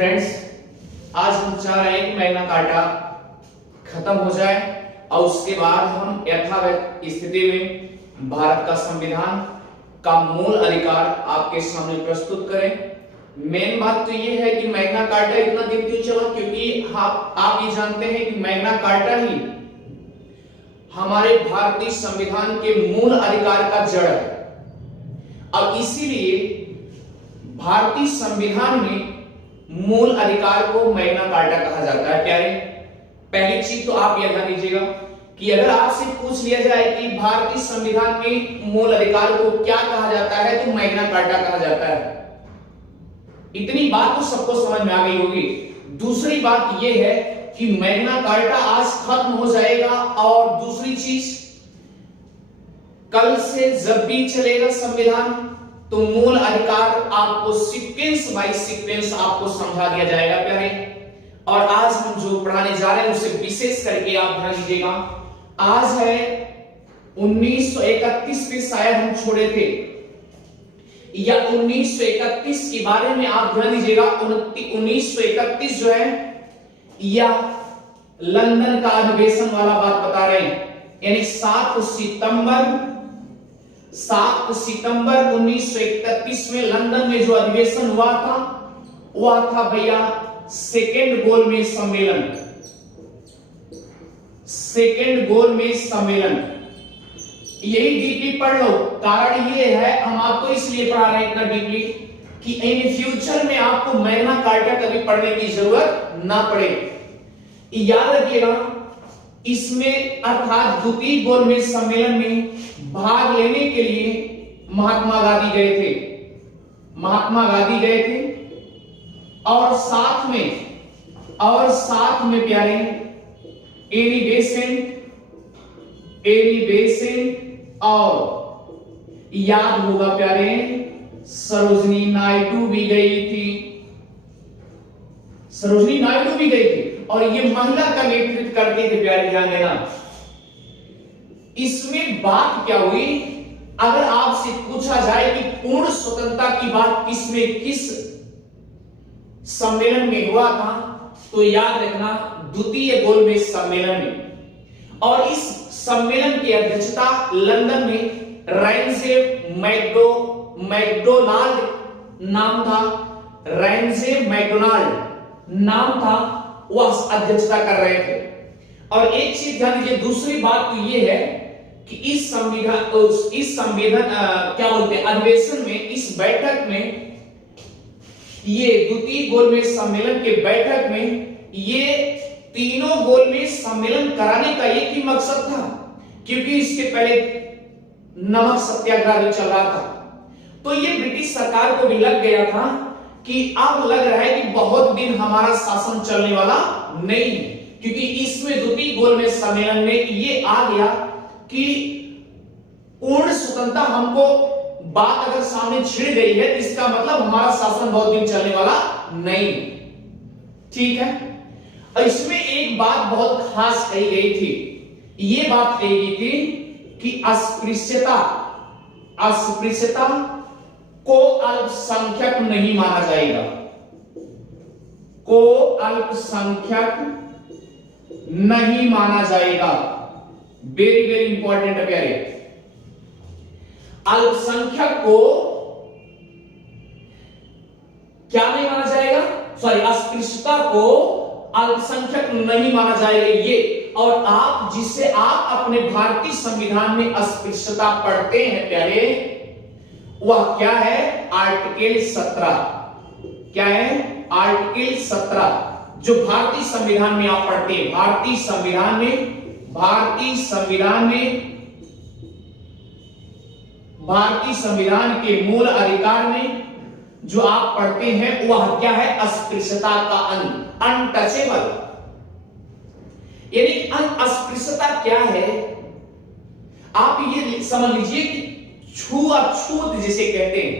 Friends, आज हम चाह रहे हैं कि मैग्ना कार्टा खत्म हो जाए और उसके बाद हम यथावत स्थिति में भारत का संविधान का मूल अधिकार आपके सामने प्रस्तुत करें। मेन बात तो ये है कि मैग्ना कार्टा इतना दिन क्यों चला, क्योंकि आप ये जानते हैं कि मैग्ना कार्टा ही हमारे भारतीय संविधान के मूल अधिकार का जड़ है और इसीलिए भारतीय संविधान में मूल अधिकार को मैग्ना कार्टा कहा जाता है। प्यारे, पहली चीज तो आप यह ध्यान दीजिएगा कि अगर आपसे पूछ लिया जाए कि भारतीय संविधान में मूल अधिकार को क्या कहा जाता है तो मैग्ना कार्टा कहा जाता है। इतनी बात तो सबको समझ में आ गई होगी। दूसरी बात यह है कि मैग्ना कार्टा आज खत्म हो जाएगा और दूसरी चीज, कल से जब भी चलेगा संविधान तो मूल अधिकार आपको सीक्वेंस बाय सीक्वेंस आपको समझा दिया जाएगा प्यारे। और आज हम जो पढ़ाने जा रहे हैं उसे विशेष करके आप ध्यान दीजिएगा। आज है 1931 में शायद हम छोड़े थे या 1931 के बारे में आप ध्यान दीजिएगा। 1931 जो है या लंदन का अधिवेशन वाला बात बता रहे हैं, यानी 7 सितंबर 1931 में लंदन में जो अधिवेशन हुआ था वह था भैया सेकेंड गोलमेज सम्मेलन। सेकेंड गोलमेज सम्मेलन, यही डीपली पढ़ लो। कारण ये है, हम आपको इसलिए पढ़ा रहे हैं इतना डीपली कि इन फ्यूचर में आपको मैग्ना कार्टा कभी पढ़ने की जरूरत ना पड़े। याद रखिएगा, इसमें अर्थात द्वितीय गोलमेज सम्मेलन में भाग लेने के लिए महात्मा गांधी गए थे और साथ में प्यारे एनी बेसेंट और याद होगा प्यारे सरोजनी नायडू भी गई थी। और ये महिला का नेतृत्व करते थे प्यारे, ध्यान देना। इसमें बात क्या हुई, अगर आपसे पूछा जाए कि पूर्ण स्वतंत्रता की बात किस सम्मेलन में हुआ था तो याद रखना द्वितीय गोलमेज सम्मेलन में। और इस सम्मेलन की अध्यक्षता लंदन में रैंजे मैकडोनाल्ड नाम था, वह अध्यक्षता कर रहे थे। और एक चीज ध्यान दीजिए, दूसरी बात तो यह है कि इस अधिवेशन में, इस बैठक में, ये द्वितीय गोलमेज सम्मेलन के बैठक में ये तीनों गोलमेज सम्मेलन कराने का एक ही मकसद था, क्योंकि इसके पहले नमक सत्याग्रह भी चल रहा था। तो ये ब्रिटिश सरकार को भी लग गया था कि अब लग रहा है कि बहुत दिन हमारा शासन चलने वाला नहीं है, क्योंकि इसमें द्वितीय गोलमेज सम्मेलन में ये आ गया कि पूर्ण स्वतंत्रता हमको बात अगर सामने छिड़ गई है, इसका मतलब हमारा शासन बहुत दिन चलने वाला नहीं। ठीक है, और इसमें एक बात बहुत खास कही गई थी। ये बात कही गई थी कि अस्पृश्यता को अल्पसंख्यक नहीं माना जाएगा। नहीं माना जाएगा। वेरी वेरी इंपॉर्टेंट है प्यारे। अल्पसंख्यक को क्या नहीं माना जाएगा, अस्पृश्यता को अल्पसंख्यक नहीं माना जाएगा। ये और आप अपने भारतीय संविधान में अस्पृश्यता पढ़ते हैं प्यारे, वह क्या है, आर्टिकल 17। क्या है, आर्टिकल 17 जो भारतीय संविधान में आप पढ़ते हैं। भारतीय संविधान के मूल अधिकार में जो आप पढ़ते हैं वह क्या है, अस्पृश्यता का अनटचेबल। यानी अस्पृश्यता क्या है, आप ये समझ लीजिए कि छुआछूत जिसे कहते हैं,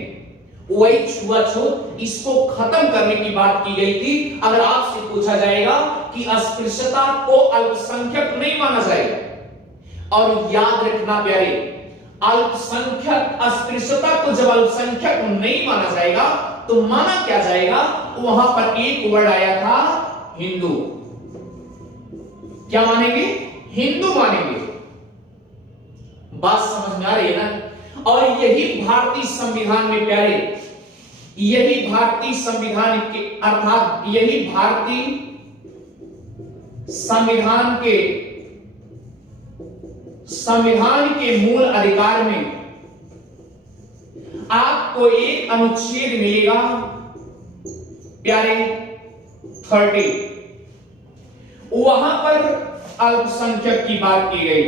वही छुआछूत, इसको खत्म करने की बात की गई थी। अगर आपसे पूछा जाएगा कि अस्पृश्यता को अल्पसंख्यक नहीं माना जाएगा, और याद रखना प्यारे, अस्पृश्यता को जब अल्पसंख्यक नहीं माना जाएगा तो माना क्या जाएगा, वहां पर एक वर्ड आया था हिंदू। क्या मानेंगे, हिंदू मानेंगे। बात समझ में आ रही है ना। और यही भारतीय संविधान में प्यारे, यही भारतीय संविधान के अर्थात यही भारतीय संविधान के मूल अधिकार में आपको एक अनुच्छेद मिलेगा प्यारे 30। वहां पर अल्पसंख्यक की बात की गई,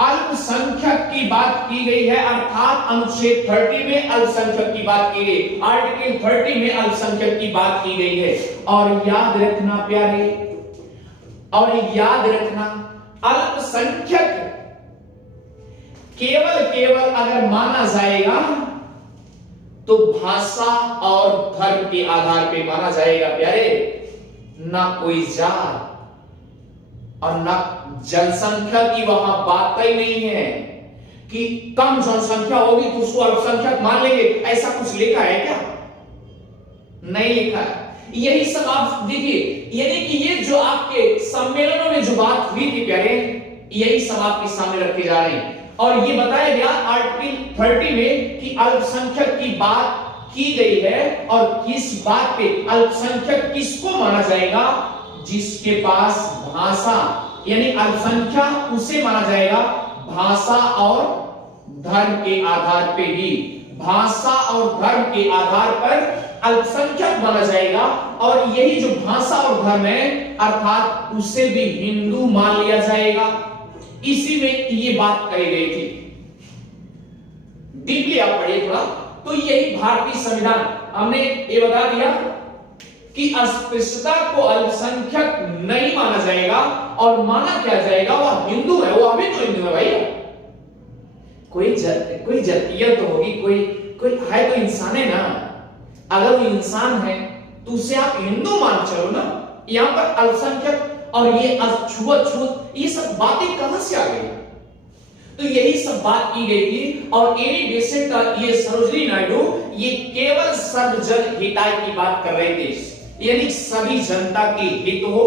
अल्पसंख्यक की बात की गई है, अर्थात अनुच्छेद 30 में अल्पसंख्यक की बात की गई, आर्टिकल 30 में अल्पसंख्यक की बात की गई है। और याद रखना प्यारे, और याद रखना, अल्पसंख्यक केवल अगर माना जाएगा तो भाषा और धर्म के आधार पे माना जाएगा प्यारे, ना कोई जात और ना जनसंख्या की वहां बात ही नहीं है कि कम जनसंख्या होगी तो उसको अल्पसंख्यक मान लेंगे, ऐसा कुछ लिखा है क्या, नहीं लिखा है। यही सब आप देखिए, यानी कि ये जो आपके सम्मेलनों में जो बात हुई थी प्यारे, यही सब आपके सामने रखे जा रहे हैं। और ये बताया गया आर्टिकल 30 में कि अल्पसंख्यक की बात की गई है, और किस बात पे, अल्पसंख्यक किसको माना जाएगा, जिसके पास भाषा, यानी अल्पसंख्यक उसे माना जाएगा भाषा और धर्म के आधार पे ही, भाषा और धर्म के आधार पर अल्पसंख्यक माना जाएगा। और यही जो भाषा और धर्म है, अर्थात उसे भी हिंदू मान लिया जाएगा। इसी में ये बात कही गई थी। डीपली आप पढ़िए थोड़ा। तो यही भारतीय संविधान, हमने ये बता दिया कि अस्पृश्यता को अल्पसंख्यक नहीं माना जाएगा, और माना क्या जाएगा, वह हिंदू है, वो अभी तो हिंदू है भाई। कोई जातीयत तो होगी, कोई है तो इंसान है ना। अगर वो इंसान है तो उसे आप हिंदू मान चलो ना। यहां पर अल्पसंख्यक और ये अछूत, ये सब बातें कहां से आ गई, तो यही सब बात की गई थी। और एनी बेसेंट का ये सरोजिनी नायडू ये केवल सर्वजन हिताय की बात कर रहे थे, यानी सभी जनता के हित हो।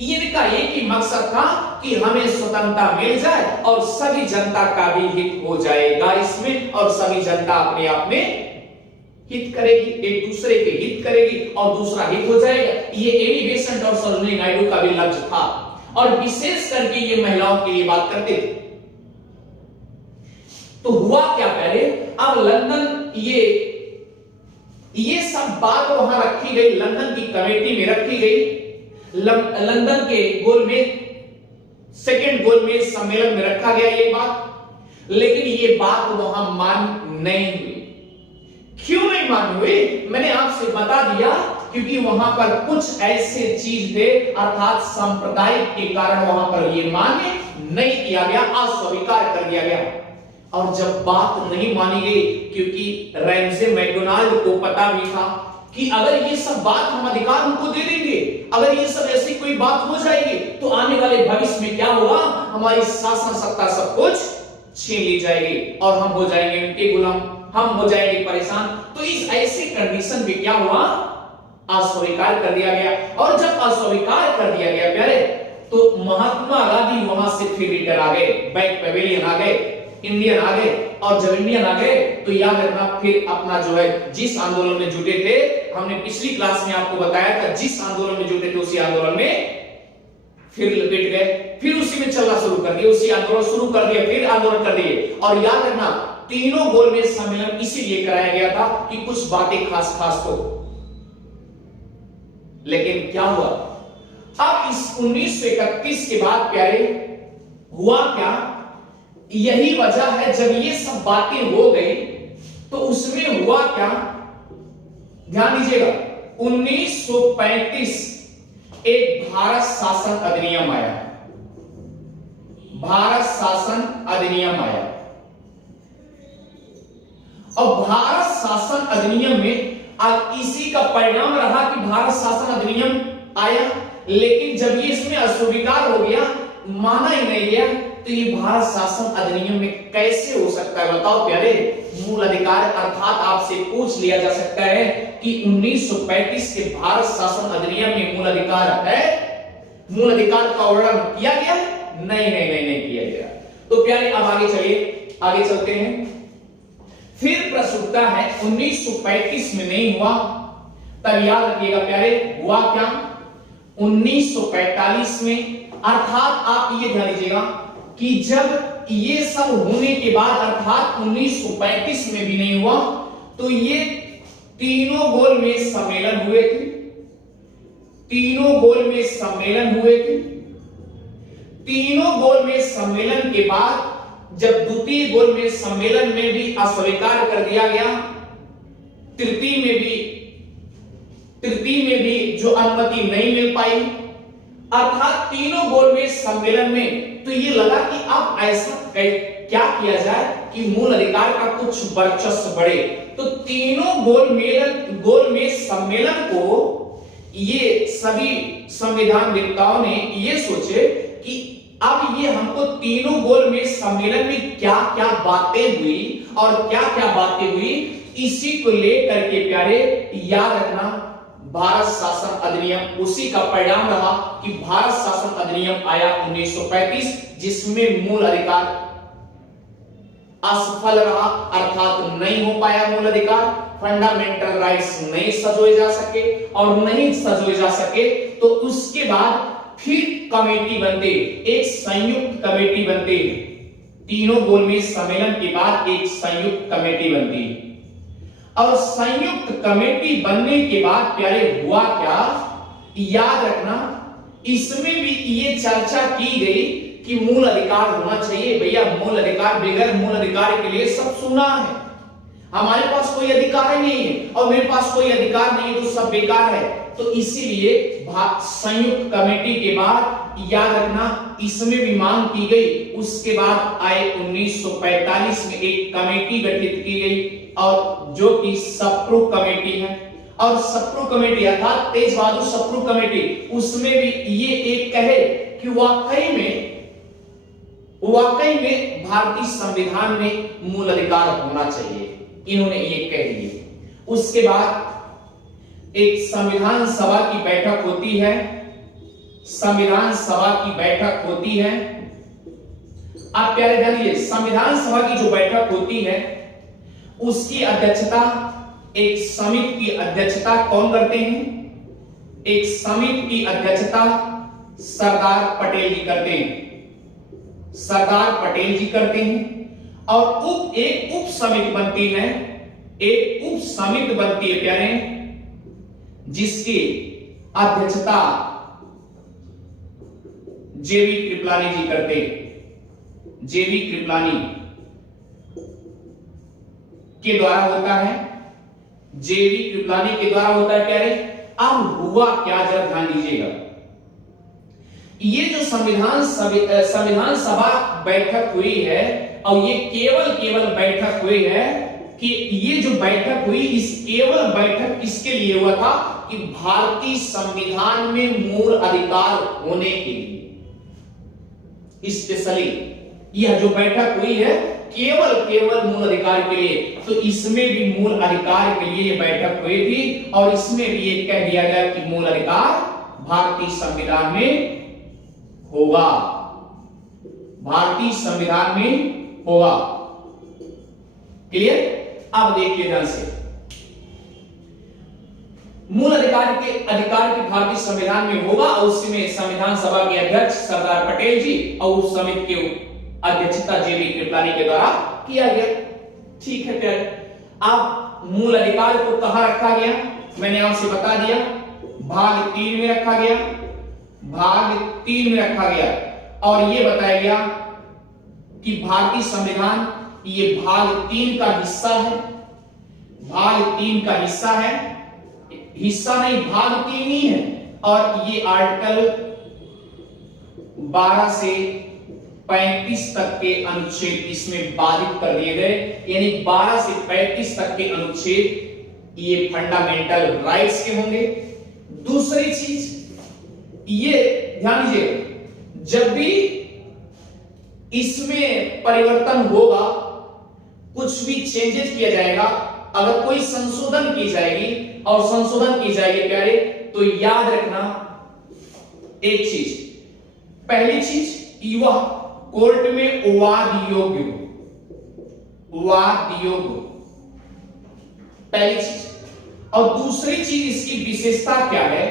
इनका एक ही मकसद था कि हमें स्वतंत्रता मिल जाए और सभी जनता का भी हित हो जाएगा इसमें, और सभी जनता अपने आप में हित करेगी, एक दूसरे के हित करेगी और दूसरा हित हो जाएगा। ये एनी बेसेंट और सरोजिनी नायडू का भी लक्ष्य था, और विशेष करके ये महिलाओं के लिए बात करते थे। तो हुआ क्या पहले, अब लंदन ये सब बात वहां रखी गई, लंदन की कमेटी में रखी गई, लंदन के सेकेंड गोलमेज सम्मेलन में रखा गया ये बात। लेकिन ये बात वहां मान नहीं हुई। क्यों नहीं मान हुई, मैंने आपसे बता दिया, क्योंकि वहां पर कुछ ऐसे चीज थे, अर्थात सांप्रदायिक के कारण वहां पर ये मान्य नहीं किया गया, अस्वीकार कर दिया गया। और जब बात नहीं मानी गई, क्योंकि रैमसे मैकडोनाल्ड को पता भी था कि अगर ये सब बात हम अधिकार उनको दे देंगे, अगर ये सब ऐसी कोई बात हो जाएगी, तो आने वाले भविष्य में क्या होगा, हमारी शासन सत्ता सब कुछ छीन ली जाएगी और हम हो जाएंगे उनके गुलाम, हम हो जाएंगे परेशान। तो इस ऐसे कंडीशन में क्या हुआ, अस्वीकार कर दिया गया। और जब अस्वीकार कर दिया गया प्यारे, तो महात्मा गांधी वहां से फिर रिटर्न आ गए, बैक पेवेलियन आ गए, इंडियन आ गए। और जब इंडियन आ गए तो याद रखना, फिर अपना जो है जिस आंदोलन में जुटे थे, हमने पिछली क्लास में आपको बताया था, जिस आंदोलन में जुटे थे उसी आंदोलन में फिर लपेट गए, फिर उसी में चलना शुरू कर दिया, उसी आंदोलन शुरू कर दिया, फिर आंदोलन कर दिए। और याद रखना, तीनों गोलमेज सम्मेलन इसीलिए कराया गया था कि कुछ बातें खास हो। लेकिन क्या हुआ, अब इस 1931 के बाद प्यारे हुआ क्या, यही वजह है, जब ये सब बातें हो गई तो उसमें हुआ क्या, ध्यान दीजिएगा, 1935 एक भारत शासन अधिनियम आया, भारत शासन अधिनियम आया। और भारत शासन अधिनियम में इसी का परिणाम रहा कि भारत शासन अधिनियम आया, लेकिन जब ये इसमें अस्वीकार हो गया, माना ही नहीं गया, तो ये भारत शासन अधिनियम में कैसे हो सकता है बताओ प्यारे। मूल अधिकार अर्थात आपसे पूछ लिया जा सकता है कि 1935 के भारत शासन अधिनियम में मूल अधिकार है, मूल अधिकार का वर्णन किया गया? नहीं किया गया। तो प्यारे अब आगे चलिए, आगे चलते हैं। फिर प्रश्न उठता है 1935 में नहीं हुआ, तब याद रखिएगा प्यारे हुआ क्या? 1945 में। अर्थात आप ये ध्यान दीजिएगा कि जब ये सब होने के बाद अर्थात 1935 में भी नहीं हुआ, तो ये तीनों गोलमेज सम्मेलन हुए थे, तीनों गोलमेज सम्मेलन हुए थे। तीनों गोलमेज सम्मेलन के बाद जब द्वितीय गोलमेज सम्मेलन में भी अस्वीकार कर दिया गया, तृतीय में भी जो अनुमति नहीं मिल पाई, अर्थात तीनों गोलमेज सम्मेलन में तो ये लगा कि अब ऐसा क्या किया जाए कि मूल अधिकार का कुछ वर्चस्व बढ़े। तो तीनों गोलमेज सम्मेलन को ये सभी संविधान वेत्ताओं ने ये सोचे कि अब ये हमको तीनों गोलमेज सम्मेलन में क्या क्या बातें हुई और क्या क्या बातें हुई, इसी को लेकर के प्यारे याद रखना भारत शासन अधिनियम उसी का परिणाम रहा कि भारत शासन अधिनियम आया 1935, जिसमें मूल अधिकार असफल रहा, अर्थात नहीं हो पाया मूल अधिकार, फंडामेंटल राइट्स नहीं सजोए जा सके, और नहीं सजोए जा सके तो उसके बाद फिर कमेटी बनते, एक संयुक्त कमेटी बनती, तीनों गोलमेज सम्मेलन के बाद एक संयुक्त कमेटी बनती। और संयुक्त कमेटी बनने के बाद प्यारे हुआ क्या, याद रखना, इसमें भी ये चर्चा की गई कि मूल अधिकार होना चाहिए। भैया मूल अधिकार, बगैर मूल अधिकार के लिए सब सुना है, हमारे पास कोई अधिकार ही नहीं है और मेरे पास कोई अधिकार नहीं है तो सब बेकार है। तो इसीलिए संयुक्त कमेटी के बाद याद रखना इसमें भी मांग की गई। उसके बाद आए 1945 में एक कमेटी गठित की गई और जो कि सप्रू कमेटी है, और सप्रू कमेटी अर्थात तेज बहादुर सप्रू कमेटी, उसमें भी ये एक कहे कि वाकई में भारतीय संविधान में मूल अधिकार होना चाहिए, इन्होंने ये कह दिए। उसके बाद एक संविधान सभा की बैठक होती है, संविधान सभा की बैठक होती है। आप प्यारे ध्यान दीजिए, संविधान सभा की जो बैठक होती है उसकी अध्यक्षता, एक समिति की अध्यक्षता कौन करते हैं? एक समिति की अध्यक्षता सरदार पटेल जी करते हैं, सरदार पटेल जी करते हैं। और एक उप समिति बनती है, एक उप समिति बनती है प्यारे, जिसकी अध्यक्षता जेबी कृपलानी जी करते, जेबी कृपलानी के द्वारा होता है, जेबी कृपलानी के द्वारा होता है प्यारे। अब हुआ क्या, जरा ध्यान दीजिएगा, ये जो संविधान सभा बैठक हुई है, और ये केवल बैठक हुई है कि ये जो बैठक हुई, इस केवल बैठक किसके लिए हुआ था कि भारतीय संविधान में मूल अधिकार होने के लिए, स्पेशली यह जो बैठक हुई है केवल मूल अधिकार के लिए। तो इसमें भी मूल अधिकार के लिए बैठक हुई थी, और इसमें भी ये कह दिया गया कि मूल अधिकार भारतीय संविधान में होगा, भारतीय संविधान में होगा। क्लियर? अब देखिए ध्यान से, मूल अधिकार के भारतीय संविधान में होगा, और उसमें संविधान सभा के अध्यक्ष सरदार पटेल जी और उस समिति के अध्यक्षता जेबी कृपलानी के द्वारा किया गया। ठीक है प्यारे, अब मूल अधिकार को कहां रखा गया, मैंने आपसे बता दिया, भाग 3 में रखा गया, भाग 3 में रखा गया। और यह बताया गया कि भारतीय संविधान ये भाग 3 का हिस्सा है, भाग 3 का हिस्सा है, हिस्सा नहीं भाग 3 ही है। और ये आर्टिकल 12 से 35 तक के अनुच्छेद इसमें बाधित कर दिए गए, यानी 12 से 35 तक के अनुच्छेद ये फंडामेंटल राइट्स के होंगे। दूसरी चीज ये ध्यान दीजिए, जब भी इसमें परिवर्तन होगा, कुछ भी चेंजेस किया जाएगा, अगर कोई संशोधन की जाएगी और संशोधन की जाएगी प्यारे, तो याद रखना एक चीज, पहली चीज वह कोर्ट में वाद योग्य हो, वाद योग्य हो, पहली चीज। और दूसरी चीज इसकी विशेषता क्या है,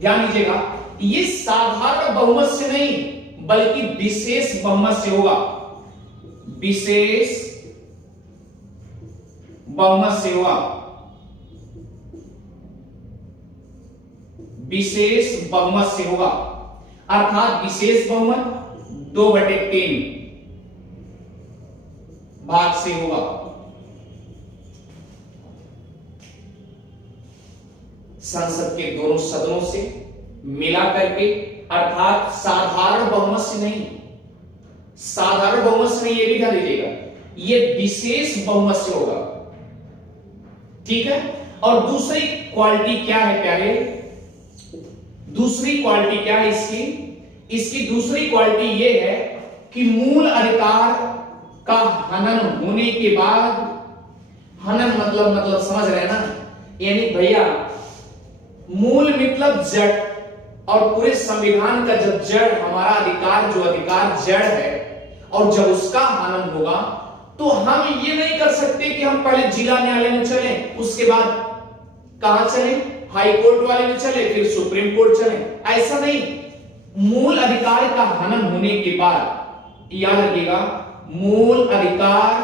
ध्यान दीजिएगा, ये साधारण बहुमत से नहीं बल्कि विशेष बहुमत से होगा, विशेष बहुमत से होगा, विशेष बहुमत से होगा, अर्थात विशेष बहुमत 2/3 भाग से होगा। संसद के दोनों सदनों से मिला करके, अर्थात साधारण बहुमत से नहीं, साधारण बहुमत से नहीं, ये भी ध्यान दीजिएगा, ये विशेष बहुमत से होगा, ठीक है। और दूसरी क्वालिटी क्या है प्यारे, दूसरी क्वालिटी क्या है इसकी, इसकी दूसरी क्वालिटी ये है कि मूल अधिकार का हनन होने के बाद, हनन मतलब समझ रहे हैं ना, यानी भैया मूल मतलब जड़, और पूरे संविधान का जब जड़, हमारा अधिकार जो अधिकार जड़ है, और जब उसका हनन होगा तो हम ये नहीं कर सकते कि हम पहले जिला न्यायालय में चले, उसके बाद कहां चले, हाई कोर्ट वाले में चले, फिर सुप्रीम कोर्ट चले, ऐसा नहीं। मूल अधिकार का हनन होने के बाद, याद रखिएगा, मूल अधिकार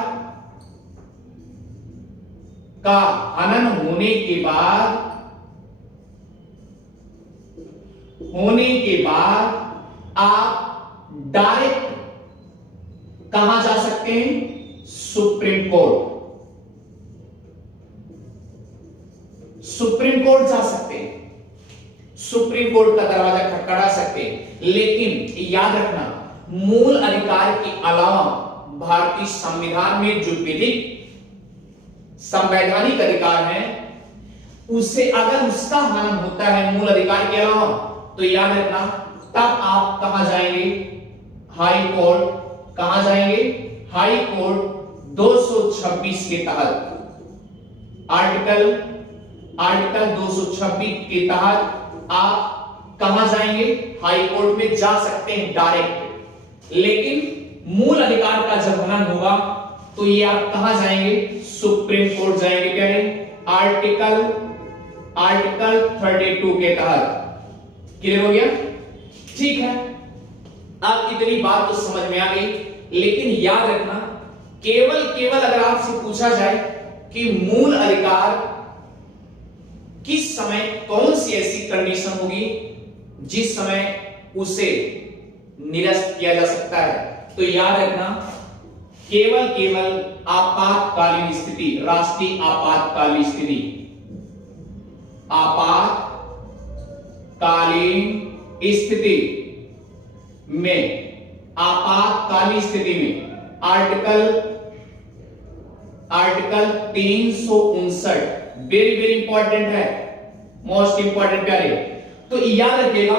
का हनन होने के बाद, आप डायरेक्ट कहां जा सकते हैं, सुप्रीम कोर्ट, सुप्रीम कोर्ट जा सकते हैं, सुप्रीम कोर्ट का दरवाजा खटखटा सकते हैं। लेकिन याद रखना, मूल अधिकार के अलावा भारतीय संविधान में जो विधिक संवैधानिक अधिकार है, उसे अगर उसका हनन होता है मूल अधिकार के अलावा, तो याद रखना तब आप कहां जाएंगे, हाई कोर्ट, कहां जाएंगे, हाई कोर्ट 226 के तहत, आर्टिकल 226 के तहत आप कहां जाएंगे, हाई कोर्ट में जा सकते हैं डायरेक्ट। लेकिन मूल अधिकार का जब हनन होगा तो ये आप कहां जाएंगे, सुप्रीम कोर्ट जाएंगे, क्या है, आर्टिकल 32 के तहत। क्लियर हो गया, ठीक है। अब इतनी बात तो समझ में आ गई, लेकिन याद रखना, केवल अगर आपसे पूछा जाए कि मूल अधिकार किस समय, कौन सी ऐसी कंडीशन होगी जिस समय उसे निरस्त किया जा सकता है, तो याद रखना, केवल आपातकालीन स्थिति, राष्ट्रीय आपातकालीन स्थिति, आपातकालीन स्थिति में, आपातकालीन स्थिति में आर्टिकल 359 वेरी इंपॉर्टेंट है, मोस्ट इंपॉर्टेंट प्यारे। तो याद रखिएगा,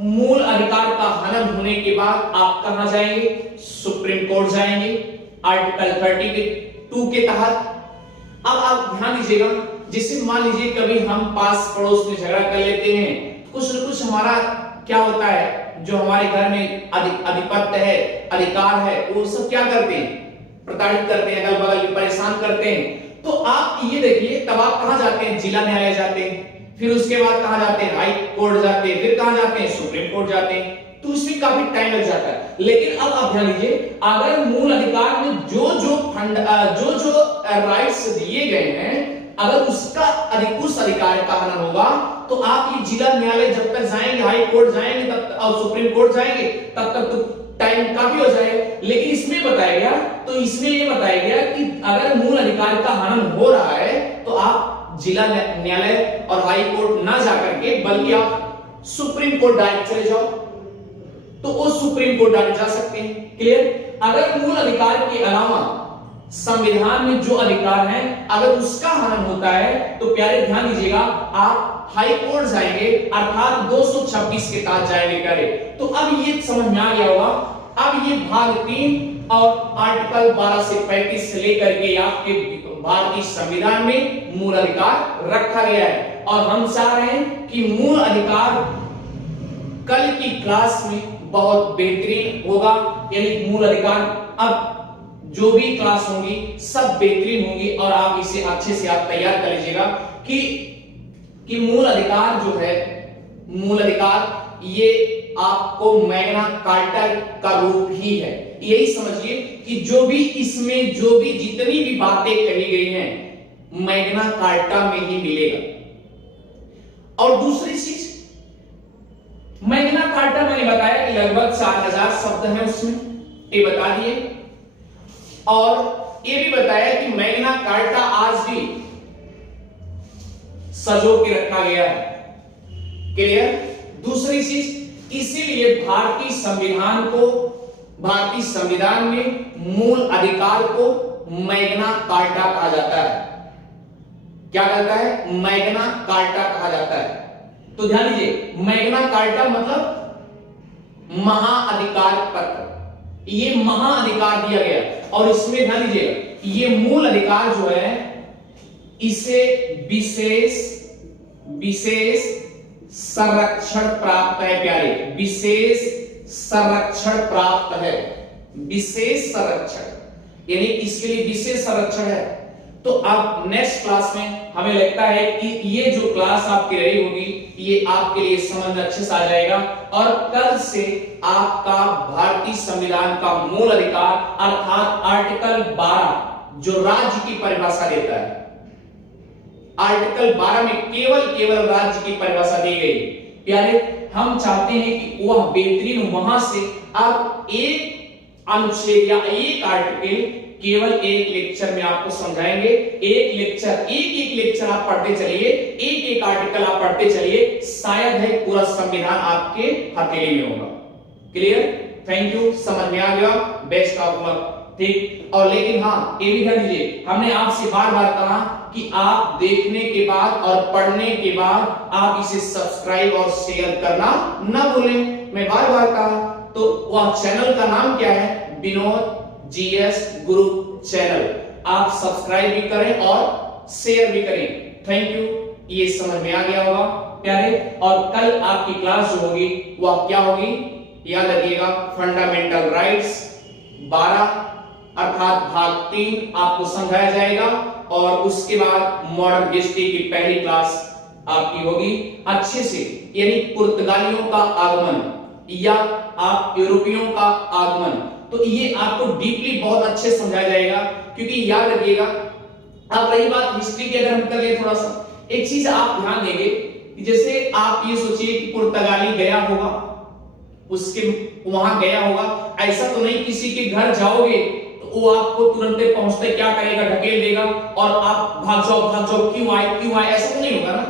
मूल अधिकार का हनन होने के बाद आप कहां जाएंगे, सुप्रीम कोर्ट जाएंगे, आर्टिकल 32 के तहत। अब आप ध्यान दीजिएगा, जैसे मान लीजिए कभी हम पास पड़ोस में झगड़ा कर लेते हैं, कुछ न कुछ हमारा क्या होता है, जो हमारे घर में अधिपत्य है, अधिकार है, वो सब क्या करते हैं, प्रताड़ित करते हैं, अगल बगल परेशान करते हैं। तो आप ये देखिए, तब आप कहां जाते हैं, जिला न्यायालय जाते हैं, फिर उसके बाद कहां जाते हैं, हाई कोर्ट जाते हैं, फिर कहां जाते हैं, सुप्रीम कोर्ट जाते हैं। तो इसमें काफी टाइम लग जाता है। लेकिन अब आप ध्यान दीजिए, अगर मूल अधिकार में जो राइट्स दिए गए हैं, अगर उसका उस अधिकार का हनन होगा, तो आप ये जिला न्यायालय जब तक जाएंगे, हाई कोर्ट जाएंगे, तब और सुप्रीम कोर्ट जाएंगे, तब तक तो टाइम काफी हो जाएगा। लेकिन इसमें बताया गया, तो इसमें ये बताया गया कि अगर मूल अधिकार का हनन हो रहा है, तो आप जिला न्यायालय और हाई कोर्ट ना जाकर के, बल्कि आप सुप्रीम कोर्ट डायरेक्ट चले जाओ, तो वो सुप्रीम कोर्ट डायरेक्ट जा सकते हैं। क्लियर। अगर मूल अधिकार के अलावा संविधान में जो अधिकार है, अगर उसका हनन होता है, तो प्यारे ध्यान दीजिएगा, आप हाई कोर्ट जाएंगे, अर्थात 226 के तहत जाएंगे प्यारे। तो अब ये समझ में आ गया होगा अब ये भाग 3 और आर्टिकल 12 से 35 से लेकर के आपके भारतीय संविधान में मूल अधिकार रखा गया है। और हम चाह रहे हैं कि मूल अधिकार कल की क्लास में बहुत बेहतरीन होगा, यानी मूल अधिकार अब जो भी क्लास होंगी सब बेहतरीन होंगी और आप इसे अच्छे से आप तैयार कर लीजिएगा कि मूल अधिकार जो है, मूल अधिकार ये आपको मैग्ना कार्टा का रूप ही है। यही समझिए कि जो भी इसमें जो भी जितनी भी बातें कही गई हैं मैग्ना कार्टा में ही मिलेगा। और दूसरी चीज, मैग्ना कार्टा मैंने बताया कि लगभग 4000 शब्द हैं उसमें, ये बता दिए। और ये भी बताया कि मैग्ना कार्टा आज भी सजो के रखा गया है। क्लियर? दूसरी चीज, इसीलिए भारतीय संविधान में मूल अधिकार को मैग्ना कार्टा कहा जाता है। क्या कहता है? मैग्ना कार्टा कहा जाता है। तो ध्यान दीजिए, मैग्ना कार्टा मतलब महाअधिकार पत्र, ये महाअधिकार दिया गया। और इसमें ध्यान दीजिएगा, ये मूल अधिकार जो है इसे विशेष संरक्षण प्राप्त है प्यारे, विशेष संरक्षण प्राप्त है, विशेष संरक्षण, यानी इसके लिए विशेष संरक्षण है। तो अब नेक्स्ट क्लास में हमें लगता है कि ये जो क्लास आपकी रही होगी ये आपके लिए समझ में अच्छे से आ जाएगा। और कल से आपका भारतीय संविधान का मूल अधिकार अर्थात आर्टिकल 12 जो राज्य की परिभाषा देता है, आर्टिकल 12 में केवल राज्य की परिभाषा दी गई। प्यारे, हम चाहते हैं कि वह बेहतरीन वहां से आप एक अनुच्छेद या एक आर्टिकल केवल एक लेक्चर में आपको समझाएंगे। एक लेक्चर आप पढ़ते चलिए, एक आर्टिकल आप पढ़ते चलिए, शायद है पूरा संविधान आपके हथेली में होगा। क्लियर? थैंक यू, समझ में आ गया, बेस्ट ऑफ लक। ठीक, और लेकिन हाँ ये भी ध्यान दीजिए, हमने आपसे बार बार कहा कि आप देखने के बाद और पढ़ने के बाद आप इसे सब्सक्राइब और शेयर करना ना भूलें। मैं बार बार कहा, तो वह चैनल का नाम क्या है? विनोद जीएस गुरु चैनल। आप सब्सक्राइब भी करें और शेयर भी करें। थैंक यू, ये समझ में आ गया होगा प्यारे। और कल आपकी क्लास जो होगी वह क्या होगी? याद रखिएगा, फंडामेंटल राइट्स 12 अर्थात भाग 3 आपको समझाया जाएगा। और उसके बाद मॉडर्न हिस्ट्री की पहली क्लास आपकी होगी अच्छे से, यानी पुर्तगालियों का आगमन या आप यूरोपियों का आगमन। तो ये आपको डीपली बहुत अच्छे समझाया जाएगा। क्योंकि याद रखिएगा, अब रही बात हिस्ट्री की, अगर हम कर ले थोड़ा सा, एक चीज आप ध्यान देंगे कि जैसे आप ये सोचिए कि पुर्तगाली गया होगा, उसके वहां गया होगा, ऐसा तो नहीं किसी के घर जाओगे तो वो आपको तुरंत पहुंचते क्या करेगा? ढकेल देगा और आप भाग जाओ, क्यों आए, ऐसा तो नहीं होगा ना।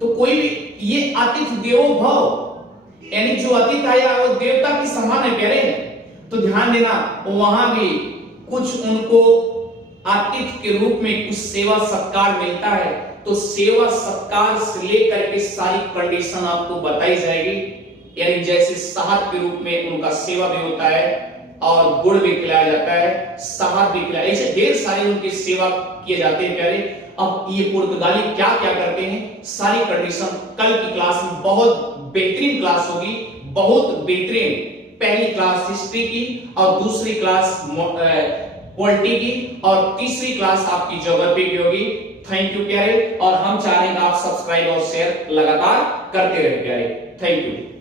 तो कोई भी, ये अतिथि देवो भव, यानी जो अतिथि आया वो देवता के समान है प्यारे। तो ध्यान देना, वहां भी कुछ उनको आतिथ्य के रूप में कुछ सेवा सत्कार मिलता है। तो सेवा सत्कार से लेकर के सारी कंडीशन आपको बताई जाएगी। यानी जैसे शहद के रूप में उनका सेवा भी होता है और गुड़ भी खिलाया जाता है, शहद भी खिलाया, ऐसे ढेर सारी उनकी सेवा किए जाते हैं प्यारे। अब ये पुर्तगाली क्या क्या करते हैं, सारी कंडीशन कल की क्लास में बहुत बेहतरीन क्लास होगी, बहुत बेहतरीन। पहली क्लास हिस्ट्री की और दूसरी क्लास पॉलिटी की और तीसरी क्लास आपकी ज्योग्राफी की होगी। थैंक यू प्यारे, और हम चाहेंगे आप सब्सक्राइब और शेयर लगातार करते रहे प्यारे। Thank you.